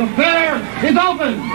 The fair is open!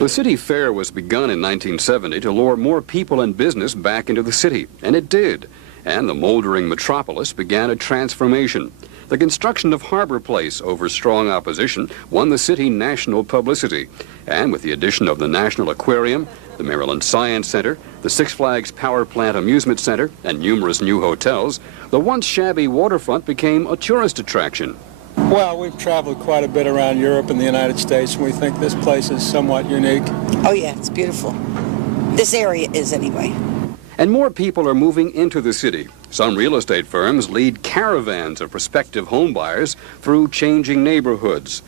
The city fair was begun in 1970 to lure more people and business back into the city, and it did. And the moldering metropolis began a transformation. The construction of Harbor Place over strong opposition won the city national publicity. And with the addition of the National Aquarium, the Maryland Science Center, the Six Flags Power Plant Amusement Center, and numerous new hotels, the once shabby waterfront became a tourist attraction. Well, we've traveled quite a bit around Europe and the United States, and we think this place is somewhat unique. Oh, yeah, it's beautiful. This area is, anyway. And more people are moving into the city. Some real estate firms lead caravans of prospective home buyers through changing neighborhoods.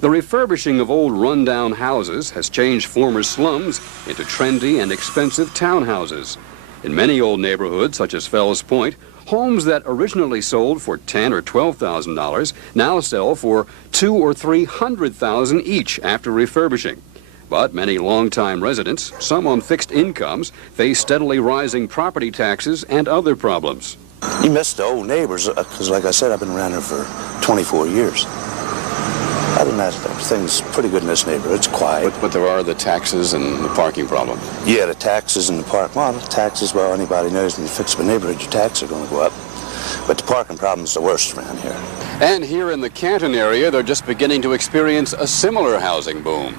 The refurbishing of old rundown houses has changed former slums into trendy and expensive townhouses. In many old neighborhoods, such as Fells Point, homes that originally sold for $10,000 or $12,000 now sell for $200,000 or $300,000 each after refurbishing. But many longtime residents, some on fixed incomes, face steadily rising property taxes and other problems. You miss the old neighbors, because like I said, I've been around here for 24 years. Other than that, everything's pretty good in this neighborhood. It's quiet. But there are the taxes and the parking problem. Yeah, the taxes and the park. Well, the taxes, well, anybody knows when you fix up a neighborhood, your taxes are going to go up. But the parking problem is the worst around here. And here in the Canton area, they're just beginning to experience a similar housing boom.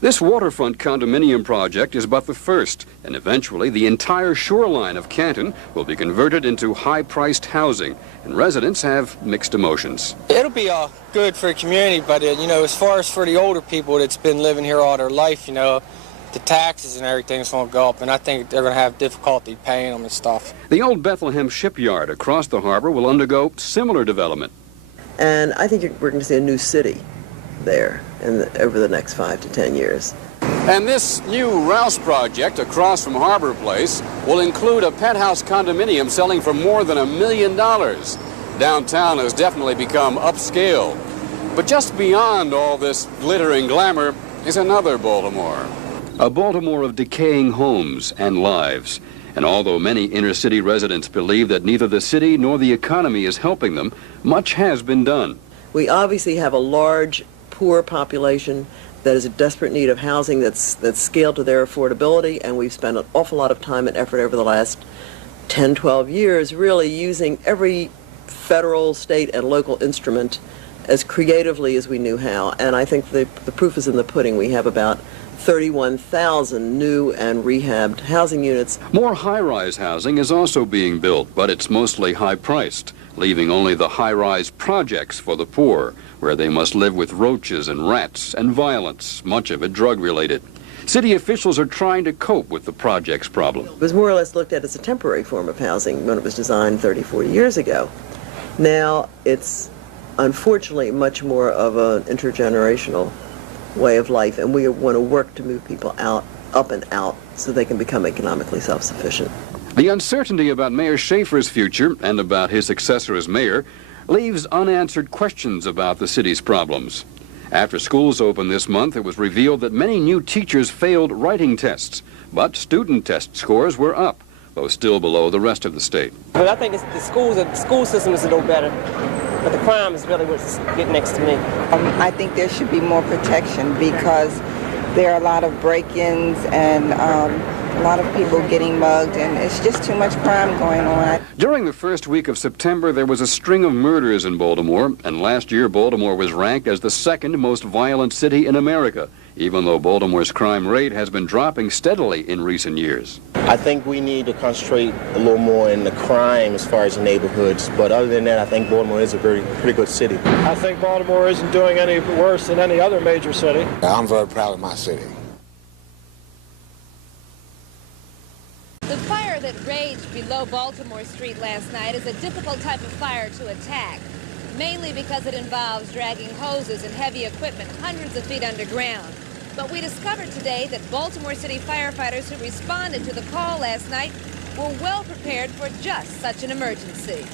This waterfront condominium project is but the first, and eventually the entire shoreline of Canton will be converted into high-priced housing, and residents have mixed emotions. It'll be good for the community, but you know, as far as for the older people that's been living here all their life, you know, the taxes and everything's going to go up, and I think they're going to have difficulty paying them and stuff. The old Bethlehem shipyard across the harbor will undergo similar development. And I think we're going to see a new city there over the next 5 to 10 years. And this new Rouse project across from Harbor Place will include a penthouse condominium selling for more than $1 million. Downtown has definitely become upscale. But just beyond all this glitter and glamour is another Baltimore. A Baltimore of decaying homes and lives. And although many inner-city residents believe that neither the city nor the economy is helping them, much has been done. We obviously have a large, poor population that is in desperate need of housing that's scaled to their affordability, and we've spent an awful lot of time and effort over the last 10, 12 years really using every federal, state, and local instrument as creatively as we knew how. And I think the proof is in the pudding. We have about 31,000 new and rehabbed housing units. More high-rise housing is also being built, but it's mostly high-priced, leaving only the high-rise projects for the poor, where they must live with roaches and rats and violence, much of it drug-related. City officials are trying to cope with the project's problem. It was more or less looked at as a temporary form of housing when it was designed 30, 40 years ago. Now it's unfortunately much more of an intergenerational way of life, and we want to work to move people up and out, so they can become economically self-sufficient. The uncertainty about Mayor Schaefer's future and about his successor as mayor leaves unanswered questions about the city's problems. After schools opened this month, it was revealed that many new teachers failed writing tests, but student test scores were up, though still below the rest of the state. But I think the school system is a little better, but the crime is really what's getting next to me. I think there should be more protection because there are a lot of break-ins and a lot of people getting mugged, and it's just too much crime going on. During the first week of September, there was a string of murders in Baltimore, and last year Baltimore was ranked as the second most violent city in America, even though Baltimore's crime rate has been dropping steadily in recent years. I think we need to concentrate a little more in the crime as far as the neighborhoods, but other than that, I think Baltimore is a pretty good city. I think Baltimore isn't doing any worse than any other major city. I'm very proud of my city. The fire that raged below Baltimore Street last night is a difficult type of fire to attack, mainly because it involves dragging hoses and heavy equipment hundreds of feet underground. But we discovered today that Baltimore City firefighters who responded to the call last night were well prepared for just such an emergency.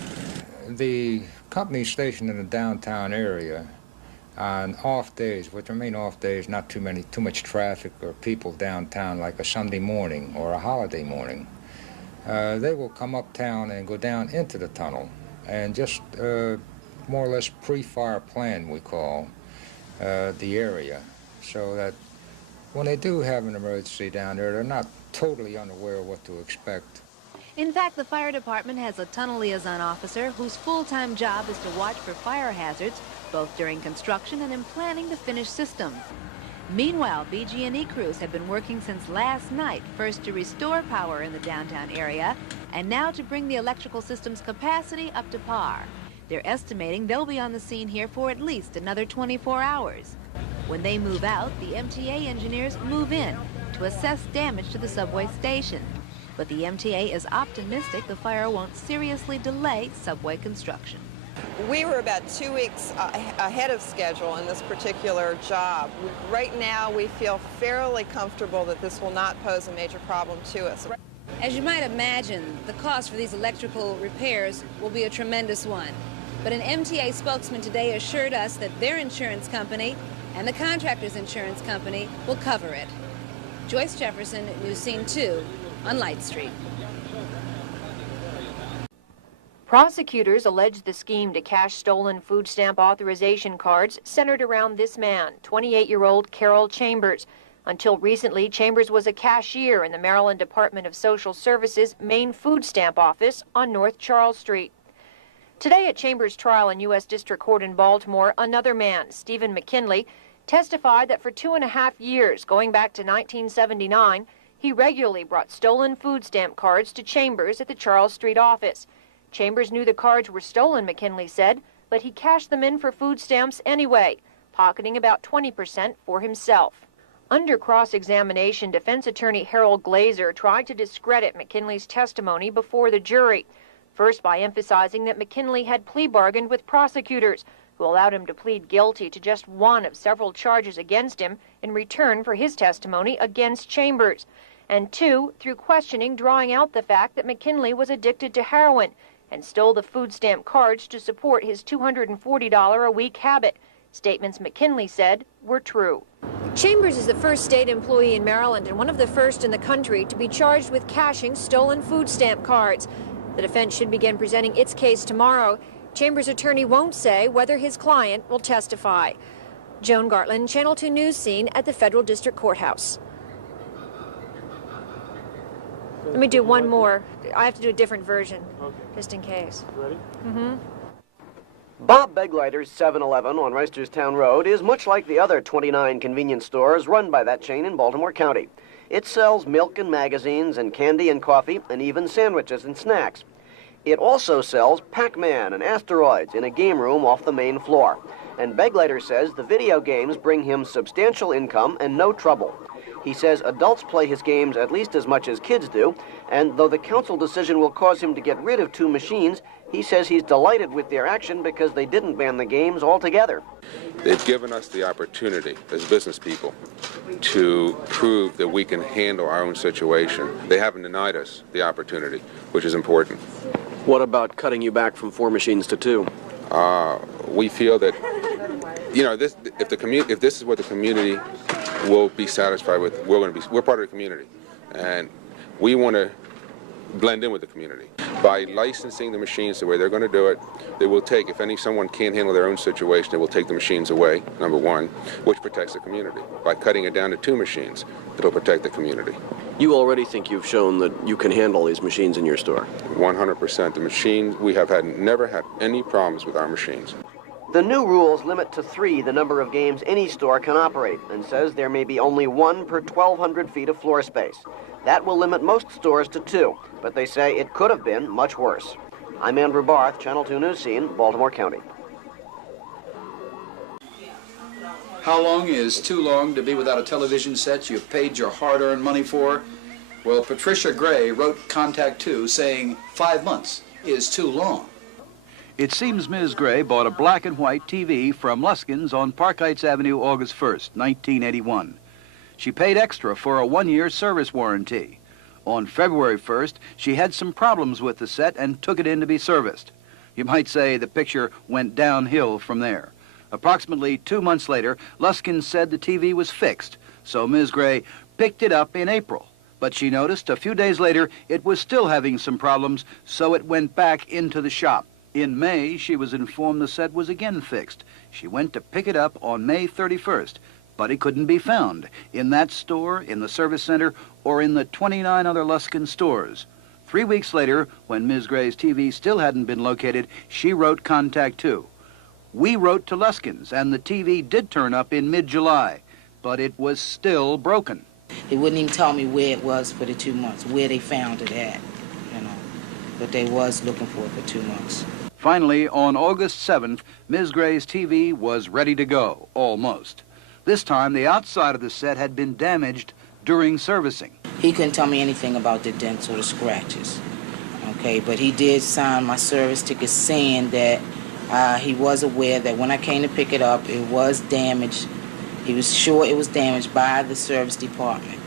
The company stationed in the downtown area on off days, which remain off days, not too much traffic or people downtown, like a Sunday morning or a holiday morning, they will come uptown and go down into the tunnel and just more or less pre-fire plan, we call, the area, so that when they do have an emergency down there, they're not totally unaware of what to expect. In fact, the fire department has a tunnel liaison officer whose full-time job is to watch for fire hazards, both during construction and in planning the finished system. Meanwhile, BG&E crews have been working since last night, first to restore power in the downtown area, and now to bring the electrical system's capacity up to par. They're estimating they'll be on the scene here for at least another 24 hours. When they move out, the MTA engineers move in to assess damage to the subway station. But the MTA is optimistic the fire won't seriously delay subway construction. We were about 2 weeks ahead of schedule in this particular job. Right now, we feel fairly comfortable that this will not pose a major problem to us. As you might imagine, the cost for these electrical repairs will be a tremendous one. But an MTA spokesman today assured us that their insurance company and the contractor's insurance company will cover it. Joyce Jefferson, News Scene 2 on Light Street. Prosecutors allege the scheme to cash stolen food stamp authorization cards centered around this man, 28-year-old Carol Chambers. Until recently, Chambers was a cashier in the Maryland Department of Social Services main food stamp office on North Charles Street. Today at Chambers' trial in U.S. District Court in Baltimore, another man, Stephen McKinley, testified that for 2.5 years, going back to 1979, he regularly brought stolen food stamp cards to Chambers at the Charles Street office. Chambers knew the cards were stolen, McKinley said, but he cashed them in for food stamps anyway, pocketing about 20% for himself. Under cross-examination, defense attorney Harold Glazer tried to discredit McKinley's testimony before the jury, first by emphasizing that McKinley had plea bargained with prosecutors, who allowed him to plead guilty to just one of several charges against him in return for his testimony against Chambers, and two, through questioning, drawing out the fact that McKinley was addicted to heroin and stole the food stamp cards to support his $240 a week habit. Statements McKinley said were true. Chambers is the first state employee in Maryland and one of the first in the country to be charged with cashing stolen food stamp cards. The defense should begin presenting its case tomorrow. Chambers' attorney won't say whether his client will testify. Joan Gartland, Channel 2 News Scene at the Federal District Courthouse. Let me do one more. I have to do a different version, just in case. Ready? Mm-hmm. Bob Beglider's 7-Eleven on Reisterstown Road is much like the other 29 convenience stores run by that chain in Baltimore County. It sells milk and magazines and candy and coffee and even sandwiches and snacks. It also sells Pac-Man and asteroids in a game room off the main floor. And Beglider says the video games bring him substantial income and no trouble. He says adults play his games at least as much as kids do, and though the council decision will cause him to get rid of 2 machines, he says he's delighted with their action because they didn't ban the games altogether. They've given us the opportunity as business people to prove that we can handle our own situation. They haven't denied us the opportunity, which is important. What about cutting you back from 4 machines to 2? We feel that, you know, if this is what the community will be satisfied with, we're part of the community, and we want to blend in with the community. By licensing the machines the way they're going to do it, they will take, if someone can't handle their own situation, they will take the machines away, number one, which protects the community. By cutting it down to 2 machines, it'll protect the community. You already think you've shown that you can handle these machines in your store? 100%. The machines, we have never had any problems with our machines. The new rules limit to 3 the number of games any store can operate, and says there may be only 1 per 1,200 feet of floor space. That will limit most stores to 2, but they say it could have been much worse. I'm Andrew Barth, Channel 2 News Scene, Baltimore County. How long is too long to be without a television set you've paid your hard-earned money for? Well, Patricia Gray wrote Contact 2 saying 5 months is too long. It seems Ms. Gray bought a black and white TV from Luskin's on Park Heights Avenue August 1st, 1981. She paid extra for a 1-year service warranty. On February 1st, she had some problems with the set and took it in to be serviced. You might say the picture went downhill from there. Approximately 2 months later, Luskin said the TV was fixed, so Ms. Gray picked it up in April. But she noticed a few days later it was still having some problems, so it went back into the shop. In May, she was informed the set was again fixed. She went to pick it up on May 31st, but it couldn't be found in that store, in the service center, or in the 29 other Luskin stores. 3 weeks later, when Ms. Gray's TV still hadn't been located, she wrote Contact 2. We wrote to Luskin's, and the TV did turn up in mid-July, but it was still broken. They wouldn't even tell me where it was for the 2 months, where they found it at, you know. But they was looking for it for 2 months. Finally, on August 7th, Ms. Gray's TV was ready to go, almost. This time, the outside of the set had been damaged during servicing. He couldn't tell me anything about the dents or the scratches, okay? But he did sign my service ticket saying that he was aware that when I came to pick it up, it was damaged. He was sure it was damaged by the service department.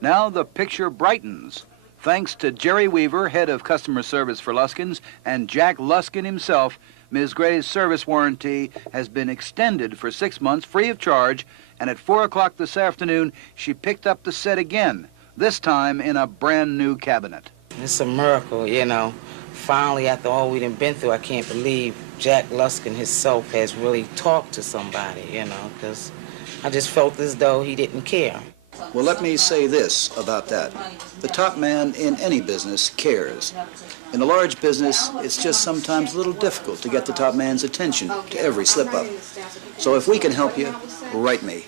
Now the picture brightens. Thanks to Jerry Weaver, head of customer service for Luskin's, and Jack Luskin himself, Ms. Gray's service warranty has been extended for 6 months free of charge, and at 4 o'clock this afternoon, she picked up the set again, this time in a brand new cabinet. It's a miracle, you know. Finally, after all we've been through, I can't believe Jack Luskin himself has really talked to somebody, you know, because I just felt as though he didn't care. Well, let me say this about that. The top man in any business cares. In a large business, it's just sometimes a little difficult to get the top man's attention to every slip-up. So if we can help you, write me.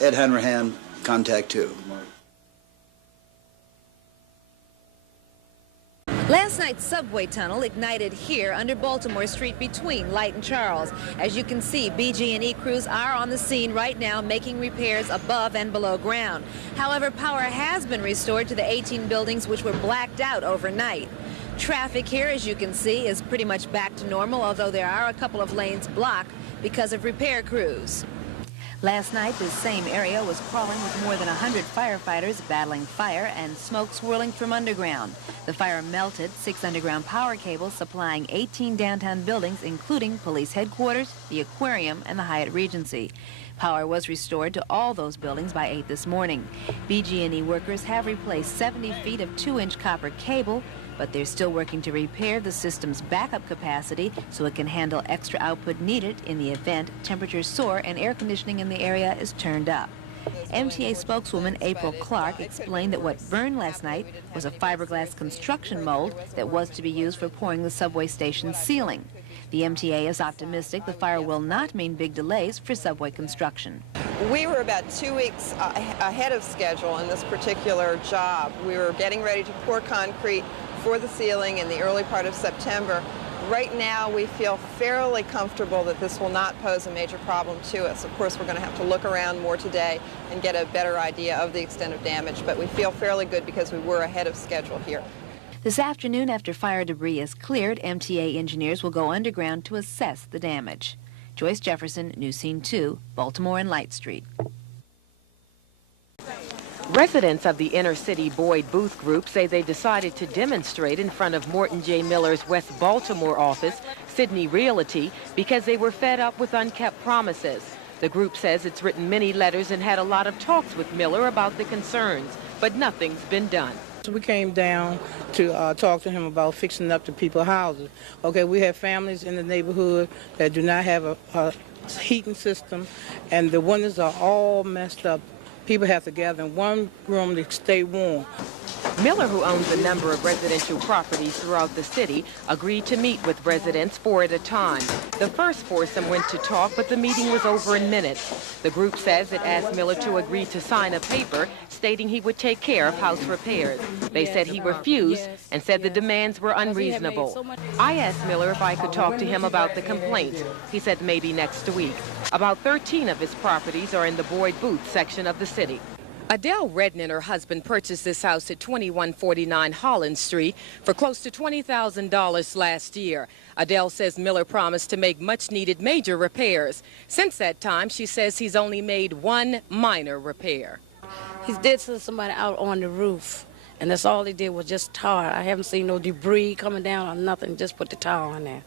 Ed Hanrahan, Contact 2. Last night's subway tunnel ignited here under Baltimore Street between Light and Charles. As you can see, BG&E crews are on the scene right now making repairs above and below ground. However, power has been restored to the 18 buildings which were blacked out overnight. Traffic here, as you can see, is pretty much back to normal, although there are a couple of lanes blocked because of repair crews. Last night, this same area was crawling with more than 100 firefighters battling fire and smoke swirling from underground. The fire melted 6 underground power cables supplying 18 downtown buildings, including police headquarters, the aquarium, and the Hyatt Regency. Power was restored to all those buildings by 8 this morning. BG&E workers have replaced 70 feet of 2-inch copper cable, but they're still working to repair the system's backup capacity so it can handle extra output needed in the event temperatures soar and air conditioning in the area is turned up. MTA spokeswoman April Clark explained that what burned last night was a fiberglass construction mold that was to be used for pouring the subway station's ceiling. The MTA is optimistic the fire will not mean big delays for subway construction. We were about 2 weeks ahead of schedule in this particular job. We were getting ready to pour concrete for the ceiling in the early part of September. Right now, we feel fairly comfortable that this will not pose a major problem to us. Of course, we're going to have to look around more today and get a better idea of the extent of damage, but we feel fairly good because we were ahead of schedule here. This afternoon, after fire debris is cleared, MTA engineers will go underground to assess the damage. Joyce Jefferson, News Scene 2, Baltimore and Light Street. Residents of the inner city Boyd Booth Group say they decided to demonstrate in front of Morton J. Miller's West Baltimore office, Sydney Realty, because they were fed up with unkept promises. The group says it's written many letters and had a lot of talks with Miller about the concerns, but nothing's been done. We came down to talk to him about fixing up the people's houses. Okay, we have families in the neighborhood that do not have a heating system, and the windows are all messed up. People have to gather in one room to stay warm. Miller, who owns a number of residential properties throughout the city, agreed to meet with residents 4 at a time. The first foursome went to talk, but the meeting was over in minutes. The group says it asked Miller to agree to sign a paper stating he would take care of house repairs. They said he refused and said the demands were unreasonable. I asked Miller if I could talk to him about the complaints. He said maybe next week. About 13 of his properties are in the Boyd Booth section of the city. Adele Redden and her husband purchased this house at 2149 Holland Street for close to $20,000 last year. Adele says Miller promised to make much-needed major repairs. Since that time, she says he's only made one minor repair. He did send somebody out on the roof, and that's all he did was just tar. I haven't seen no debris coming down or nothing, just put the tar on there.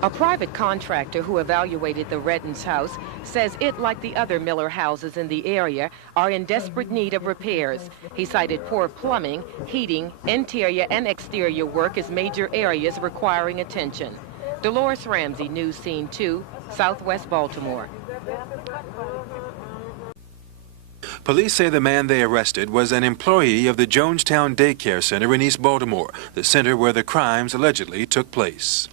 A private contractor who evaluated the Redden's house says it, like the other Miller houses in the area, are in desperate need of repairs. He cited poor plumbing, heating, interior and exterior work as major areas requiring attention. Dolores Ramsey, News Scene 2, Southwest Baltimore. Police say the man they arrested was an employee of the Jonestown Daycare Center in East Baltimore, the center where the crimes allegedly took place.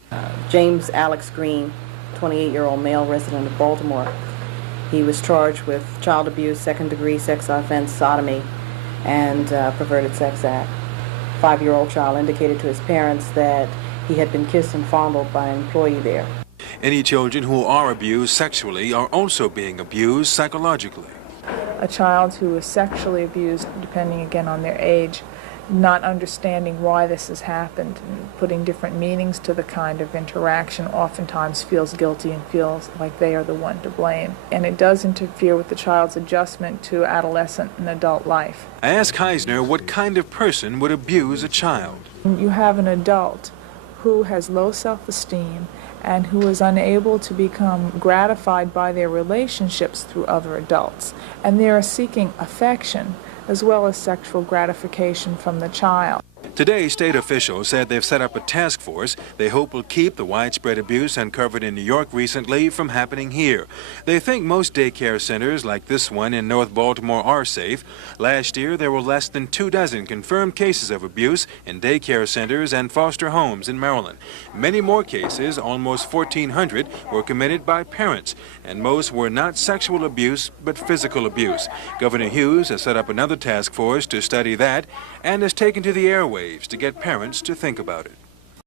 James Alex Green, 28-year-old male resident of Baltimore. He was charged with child abuse, second-degree sex offense, sodomy, and perverted sex act. 5-year-old child indicated to his parents that he had been kissed and fondled by an employee there. Any children who are abused sexually are also being abused psychologically. A child who is sexually abused, depending again on their age, not understanding why this has happened and putting different meanings to the kind of interaction, oftentimes feels guilty and feels like they are the one to blame. And it does interfere with the child's adjustment to adolescent and adult life. I asked Heisner what kind of person would abuse a child. You have an adult who has low self-esteem and who is unable to become gratified by their relationships through other adults. And they are seeking affection as well as sexual gratification from the child. Today, state officials said they've set up a task force they hope will keep the widespread abuse uncovered in New York recently from happening here. They think most daycare centers like this one in North Baltimore are safe. Last year, there were less than 24 confirmed cases of abuse in daycare centers and foster homes in Maryland. Many more cases, almost 1,400, were committed by parents, and most were not sexual abuse but physical abuse. Governor Hughes has set up another task force to study that and has taken to the airwaves to get parents to think about it.